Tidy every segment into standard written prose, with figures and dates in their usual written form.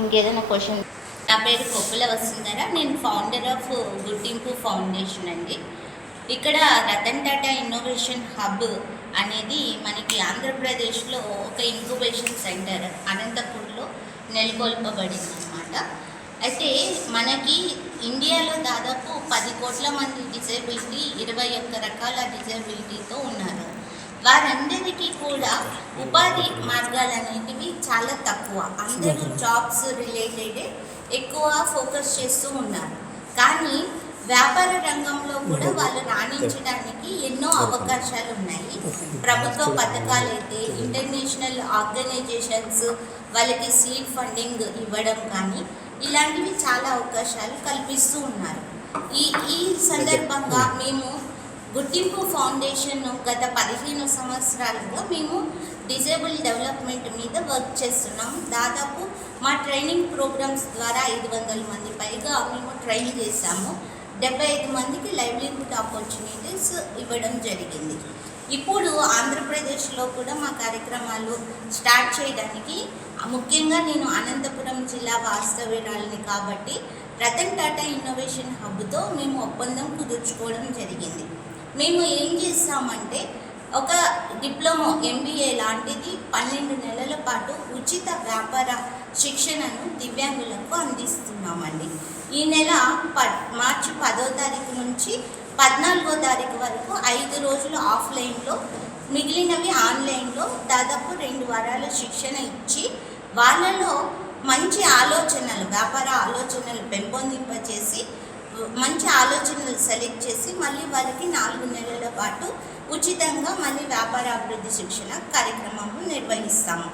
ఇంకేదైనా క్వశ్చన్? నా పేరు కొప్పుల వసుంధర. నేను ఫౌండర్ ఆఫ్ గుర్తింపు ఫౌండేషన్ అండి. ఇక్కడ రతన్ టాటా ఇన్నోవేషన్ హబ్ అనేది మనకి ఆంధ్రప్రదేశ్లో ఒక ఇంక్యుబేషన్ సెంటర్ అనంతపూర్లో నెలకొల్పబడింది అన్నమాట. అయితే మనకి ఇండియాలో దాదాపు 10 కోట్ల మంది డిజేబిలిటీ, 21 రకాల డిజేబిలిటీతో ఉన్నారు. వారందరికీ కూడా ఉపాధి మార్గాలు అనేటివి చాలా తక్కువ. అందరూ జాబ్స్ రిలేటెడే ఎక్కువ ఫోకస్ చేస్తూ ఉన్నారు. కానీ వ్యాపార రంగంలో కూడా వాళ్ళు రాణించడానికి ఎన్నో అవకాశాలు ఉన్నాయి. ప్రభుత్వ పథకాలు అయితే, ఇంటర్నేషనల్ ఆర్గనైజేషన్స్ వాళ్ళకి సీడ్ ఫండింగ్ ఇవ్వడం కానీ ఇలాంటివి చాలా అవకాశాలు కల్పిస్తూ ఉన్నారు. ఈ సందర్భంగా మేము గుర్తింపు ఫౌండేషన్ గత 15 సంవత్సరాలుగా మేము డిజేబుల్ డెవలప్మెంట్ మీద వర్క్ చేస్తున్నాం. దాదాపు మా ట్రైనింగ్ ప్రోగ్రామ్స్ ద్వారా 500 మంది పైగా మేము ట్రైన్ చేశాము. 75 మందికి లైవ్లీహుడ్ ఆపర్చునిటీస్ ఇవ్వడం జరిగింది. ఇప్పుడు ఆంధ్రప్రదేశ్లో కూడా మా కార్యక్రమాలు స్టార్ట్ చేయడానికి, ముఖ్యంగా నేను అనంతపురం జిల్లా వాస్తవ్యురాలిని కాబట్టి రతన్ టాటా ఇన్నోవేషన్ హబ్తో మేము ఒప్పందం కుదుర్చుకోవడం జరిగింది. మేము ఏం చేస్తామంటే ఒక డిప్లొమా MBA లాంటిది 12 నెలల పాటు ఉచిత వ్యాపార శిక్షణను దివ్యాంగులకు అందిస్తున్నామండి. ఈ నెల మార్చి 10వ తారీఖు నుంచి 14వ తారీఖు వరకు 5 రోజులు ఆఫ్లైన్లో, మిగిలినవి ఆన్లైన్లో దాదాపు 2 వారాల శిక్షణ ఇచ్చి వాళ్ళలో మంచి ఆలోచనలు, వ్యాపార ఆలోచనలు పెంపొందింపచేసి మంచి ఆలోచనలు సెలెక్ట్ చేసి మళ్ళీ వాళ్ళకి 4 నెలల పాటు ఉచితంగా మళ్ళీ వ్యాపార అభివృద్ధి శిక్షణ కార్యక్రమము నిర్వహిస్తాము.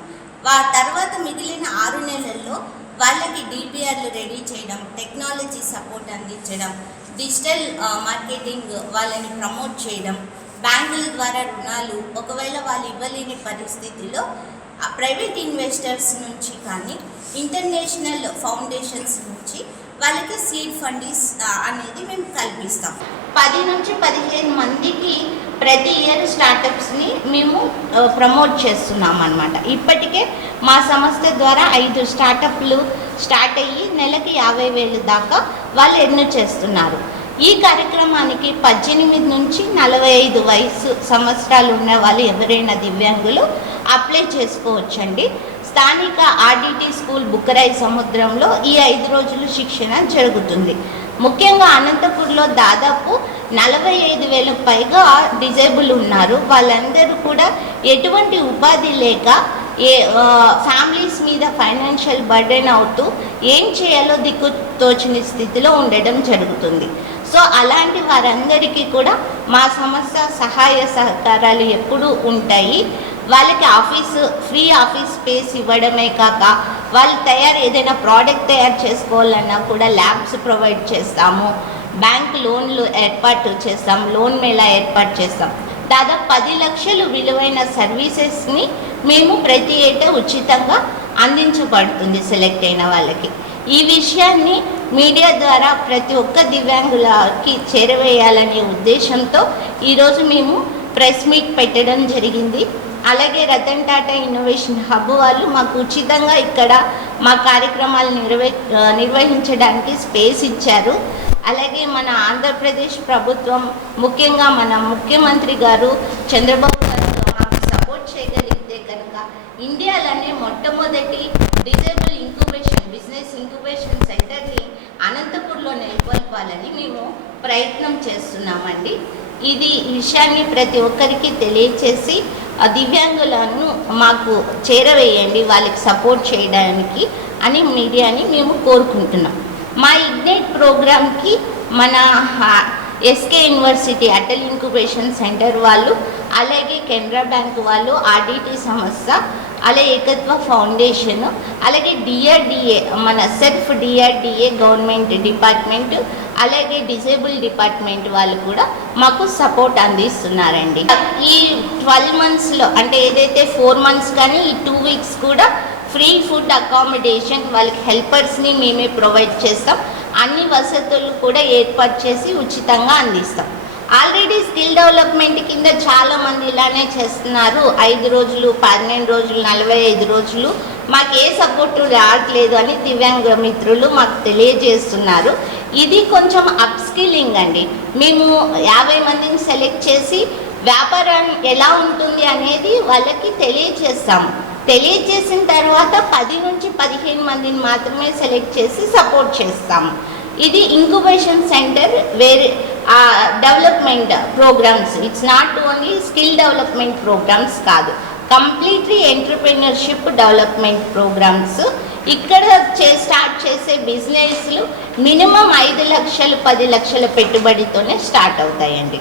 తర్వాత మిగిలిన 6 నెలల్లో వాళ్ళకి DPRలు రెడీ చేయడం, టెక్నాలజీ సపోర్ట్ అందించడం, డిజిటల్ మార్కెటింగ్ వాళ్ళని ప్రమోట్ చేయడం, బ్యాంకుల ద్వారా రుణాలు, ఒకవేళ వాళ్ళు ఇవ్వలేని పరిస్థితిలో ప్రైవేట్ ఇన్వెస్టర్స్ నుంచి కానీ ఇంటర్నేషనల్ ఫౌండేషన్స్ నుంచి వాళ్ళకి సీడ్ ఫండింగ్స్ అనేది మేము కల్పిస్తాం. 10 నుంచి 15 మందికి ప్రతి ఇయర్ స్టార్టప్స్ని మేము ప్రమోట్ చేస్తున్నాం అన్నమాట. ఇప్పటికే మా సంస్థ ద్వారా 5 స్టార్టప్లు స్టార్ట్ అయ్యి నెలకి 50,000 దాకా వాళ్ళు ఎర్న్ చేస్తున్నారు. ఈ కార్యక్రమానికి 18 నుంచి 45 సంవత్సరాలు ఉన్న వాళ్ళు ఎవరైనా దివ్యాంగులు అప్లై చేసుకోవచ్చండి. స్థానిక RDT స్కూల్ బుక్కరాయి సముద్రంలో ఈ 5 రోజులు శిక్షణ జరుగుతుంది. ముఖ్యంగా అనంతపూర్లో దాదాపు 45,000 పైగా డిజేబుల్ ఉన్నారు. వాళ్ళందరూ కూడా ఎటువంటి ఉపాధి లేక ఫ్యామిలీస్ మీద ఫైనాన్షియల్ బర్డెన్ అవుతూ ఏం చేయాలో దిక్కుతోచని స్థితిలో ఉండడం జరుగుతుంది. సో అలాంటి వారందరికీ కూడా మా సంస్థ సహాయ సహకారాలు ఎప్పుడూ ఉంటాయి. వాళ్ళకి ఫ్రీ ఆఫీస్ స్పేస్ ఇవ్వడమే కాక వాళ్ళు ఏదైనా ప్రోడక్ట్ తయారు చేసుకోవాలన్నా కూడా ల్యాబ్స్ ప్రొవైడ్ చేస్తాము. బ్యాంక్ లోన్లు ఏర్పాటు చేస్తాం, లోన్ మేళా ఏర్పాటు చేస్తాం. దాదాపు 10 లక్షలు విలువైన సర్వీసెస్ని మేము ప్రతి ఏటా ఉచితంగా అందించబడుతుంది సెలెక్ట్ అయిన వాళ్ళకి. ఈ విషయాన్ని మీడియా ద్వారా ప్రతి ఒక్క దివ్యాంగులకి చేరవేయాలనే ఉద్దేశంతో ఈరోజు మేము ప్రెస్ మీట్ పెట్టడం జరిగింది. అలాగే రతన్ టాటా ఇన్నోవేషన్ హబ్ వాళ్ళు మాకు ఉచితంగా ఇక్కడ మా కార్యక్రమాలు నిర్వహించడానికి స్పేస్ ఇచ్చారు. అలాగే మన ఆంధ్రప్రదేశ్ ప్రభుత్వం, ముఖ్యంగా మన ముఖ్యమంత్రి గారు చంద్రబాబు గారు మాకు సపోర్ట్ చేయగలిగితే కనుక ఇండియాలోనే మొట్టమొదటి డిజేబుల్ బిజినెస్ ఇంక్యుబేషన్ సెంటర్ని అనంతపూర్లో నెలకొల్పాలని మేము ప్రయత్నం చేస్తున్నామండి. ఈ విషయాన్ని ప్రతి ఒక్కరికి తెలియచేసి దివ్యాంగులను మాకు చేరవేయండి, వాళ్ళకి సపోర్ట్ చేయడానికి అని మీడియాని మేము కోరుకుంటున్నాం. మా ఇగ్నైట్ ప్రోగ్రామ్కి మన SK university Atal incubation centre వాళ్ళు, అలాగే కెనరా బ్యాంక్ వాళ్ళు, RDT సంస్థ, అలాగే ఏకత్వ ఫౌండేషన్, అలాగే DRDA మన సెల్ఫ్ DRDA గవర్నమెంట్ డిపార్ట్మెంట్, అలాగే డిజేబుల్ డిపార్ట్మెంట్ వాళ్ళు కూడా మాకు సపోర్ట్ అందిస్తున్నారండి. ఈ 12 మంత్స్లో అంటే ఏదైతే 4 మంత్స్ కానీ ఈ 2 వీక్స్ కూడా ఫ్రీ ఫుడ్ అకామిడేషన్, వాళ్ళకి హెల్పర్స్ని మేమే ప్రొవైడ్ చేస్తాం. అన్ని వసతులు కూడా ఏర్పాటు చేసి ఉచితంగా అందిస్తాం. ఆల్రెడీ స్కిల్ డెవలప్మెంట్ కింద చాలామంది ఇలానే చేస్తున్నారు. 5 రోజులు, 12 రోజులు, 45 రోజులు మాకు ఏ సపోర్టు రావట్లేదు అని దివ్యాంగ మిత్రులు మాకు తెలియజేస్తున్నారు. ఇది కొంచెం అప్స్కిల్లింగ్ అండి. మేము 50 మందిని సెలెక్ట్ చేసి వ్యాపారం ఎలా ఉంటుంది అనేది వాళ్ళకి తెలియజేస్తాము. తెలియజేసిన తర్వాత 10 నుంచి 15 మందిని మాత్రమే సెలెక్ట్ చేసి సపోర్ట్ చేస్తాము. ఇది ఇంక్యుబేషన్ సెంటర్ వేరే development programmes. It's not only skill development programmes కాదు, కంప్లీట్లీ ఎంటర్‌ప్రెన్యూర్‌షిప్ డెవలప్మెంట్ ప్రోగ్రామ్స్. ఇక్కడ స్టార్ట్ చేసే బిజినెస్లు మినిమం 5 లక్షలు 10 లక్షల పెట్టుబడితోనే స్టార్ట్ అవుతాయండి.